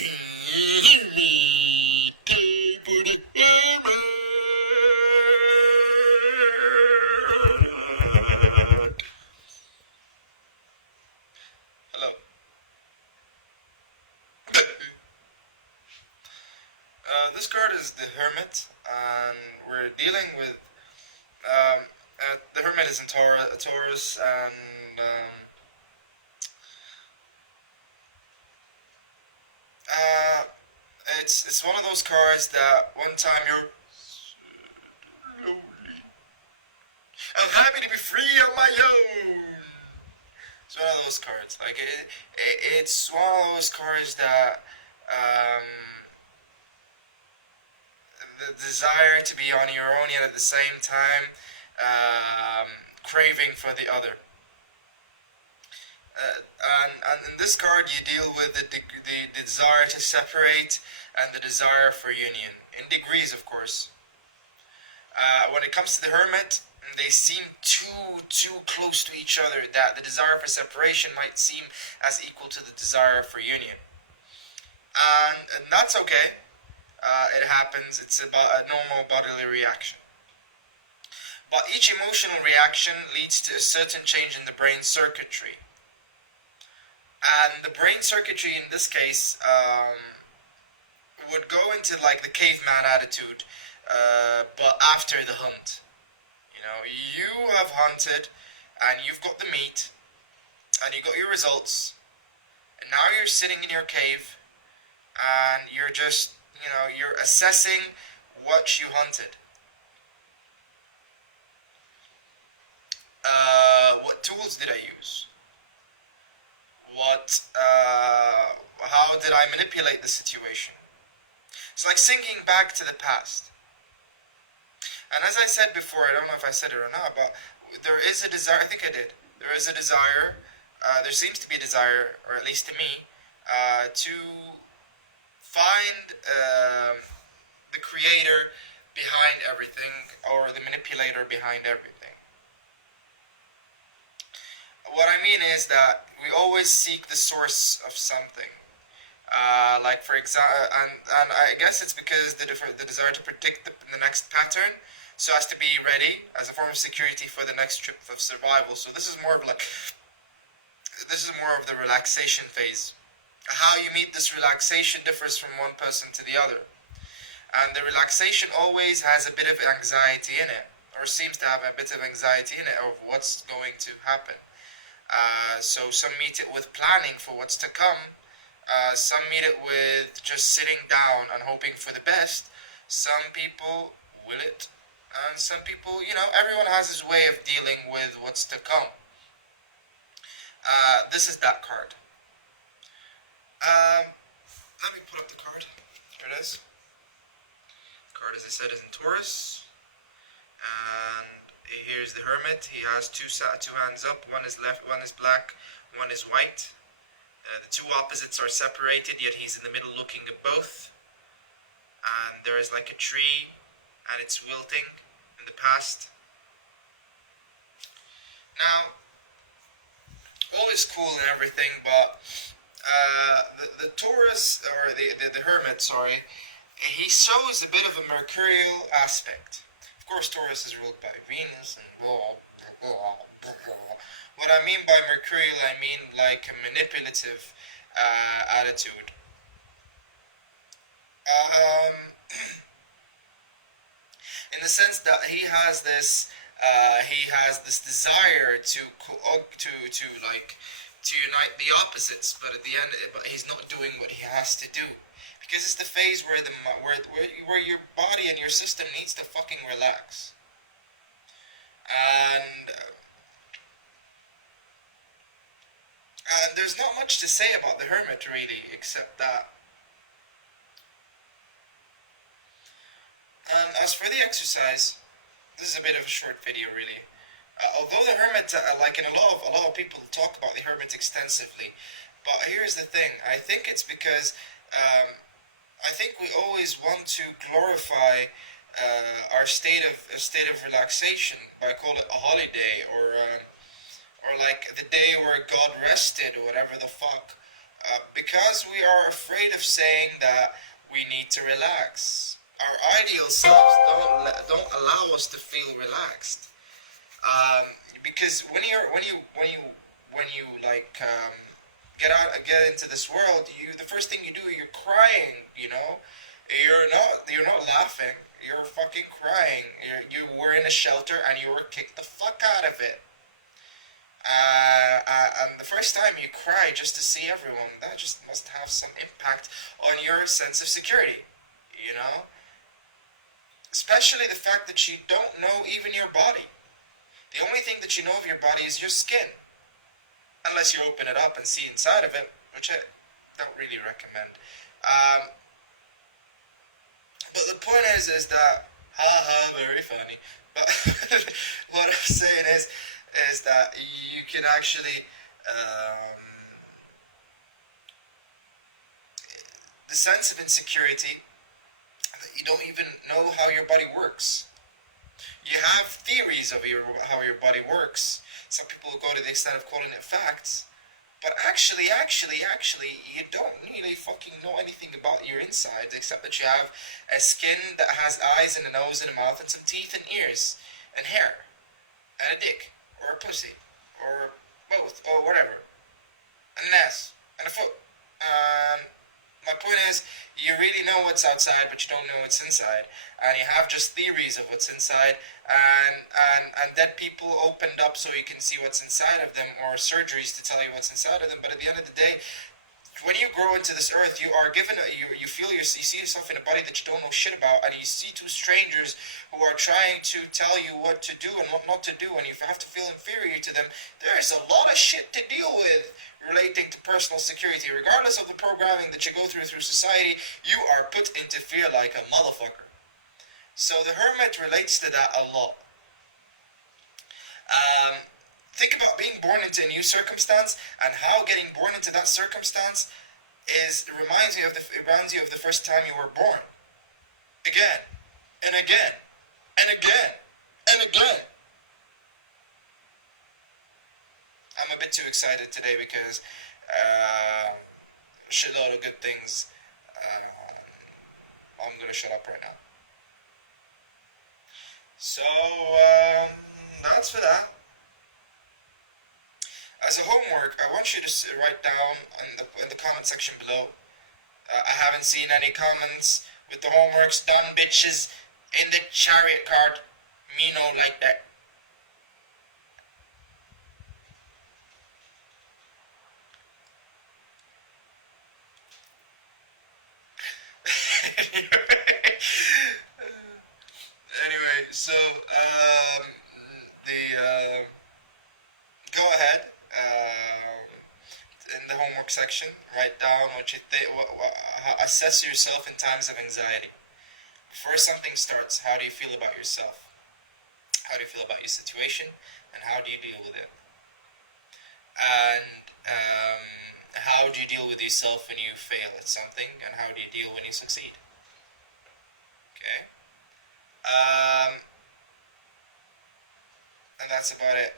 Hello. This card is the Hermit, and we're dealing with. The Hermit is in Taurus, and uh, it's one of those cards that one time you're lonely. I'm happy to be free on my own. It's one of those cards. It's one of those cards that um, the desire to be on your own, yet at the same time craving for the other. And in this card, you deal with the desire to separate and the desire for union, in degrees, of course. When it comes to the Hermit, they seem too close to each other that the desire for separation might seem as equal to the desire for union. And that's okay. It happens. It's about a normal bodily reaction. But each emotional reaction leads to a certain change in the brain circuitry. And the brain circuitry in this case would go into like the caveman attitude, but after the hunt. You know, you have hunted, and you've got the meat, and you got your results, and now you're sitting in your cave, and you're just, you're assessing what you hunted. What tools did I use? How did I manipulate the situation? It's like sinking back to the past. And as I said before, I don't know if I said it or not, but there is a desire, I think I did. There is a desire, there seems to be a desire, or at least to me, to find the creator behind everything, or the manipulator behind everything. What I mean is that we always seek the source of something. Like for example, and I guess it's because the desire to predict the next pattern, so as to be ready as a form of security for the next trip of survival. So this is more of the relaxation phase. How you meet this relaxation differs from one person to the other, and the relaxation always has a bit of anxiety in it, or seems to have a bit of anxiety in it of what's going to happen. So some meet it with planning for what's to come. Some meet it with just sitting down and hoping for the best. Some people will it, and some people, everyone has his way of dealing with what's to come. This is that card. Let me put up the card. Here it is. The card, as I said, is in Taurus, and here's the Hermit. He has two hands up. One is left, one is black, one is white. The two opposites are separated, yet he's in the middle looking at both. And there is like a tree, and it's wilting in the past. Now, all is cool and everything, but the Taurus, or the Hermit, sorry, he shows a bit of a mercurial aspect. Of course, Taurus is ruled by Venus and blah, blah, blah, blah. What I mean by mercurial, I mean like a manipulative attitude. In the sense that he has this desire to unite the opposites, but at the end, but he's not doing what he has to do, because it's the phase where where your body and your system needs to fucking relax. And there's not much to say about the Hermit really, except that. As for the exercise, this is a bit of a short video really. Although the Hermit, like in a lot of people talk about the Hermit extensively, but here's the thing. I think it's because I think we always want to glorify our state of relaxation by call it a holiday, or like the day where God rested, or whatever the fuck. Because we are afraid of saying that we need to relax. Our ideal selves don't allow us to feel relaxed. Because when you like get into this world, the first thing you do, you're crying. You're not laughing. You're fucking crying. You were in a shelter and you were kicked the fuck out of it. And the first time you cry just to see everyone, that just must have some impact on your sense of security. You know, especially the fact that you don't know even your body. The only thing that you know of your body is your skin. Unless you open it up and see inside of it, which I don't really recommend. But the point is that, haha, very funny. But what I'm saying is that you can actually, the sense of insecurity, that you don't even know how your body works. You have theories of how your body works. Some people go to the extent of calling it facts. But actually, you don't really fucking know anything about your insides except that you have a skin that has eyes and a nose and a mouth and some teeth and ears and hair and a dick or a pussy or both or whatever and an ass and a foot. My point is, you really know what's outside, but you don't know what's inside, and you have just theories of what's inside, and dead people opened up so you can see what's inside of them, or surgeries to tell you what's inside of them. But at the end of the day, when you grow into this earth, you are given you see yourself in a body that you don't know shit about, and you see two strangers who are trying to tell you what to do and what not to do, and you have to feel inferior to them. There is a lot of shit to deal with relating to personal security. Regardless of the programming that you go through society, you are put into fear like a motherfucker. So the Hermit relates to that a lot. Think about being born into a new circumstance and how getting born into that circumstance reminds you of the first time you were born. Again and again and again and again. I'm a bit too excited today because a shitload of good things. I'm gonna shut up right now. So that's for that. As a homework, I want you to write down in the comment section below. I haven't seen any comments with the homeworks done, bitches. In the chariot card, me no like that. Anyway, so go ahead in the homework section, write down what you think. Assess yourself in times of anxiety. Before something starts, how do you feel about yourself? How do you feel about your situation, and how do you deal with it? And how do you deal with yourself when you fail at something, and how do you deal when you succeed? Okay. And that's about it.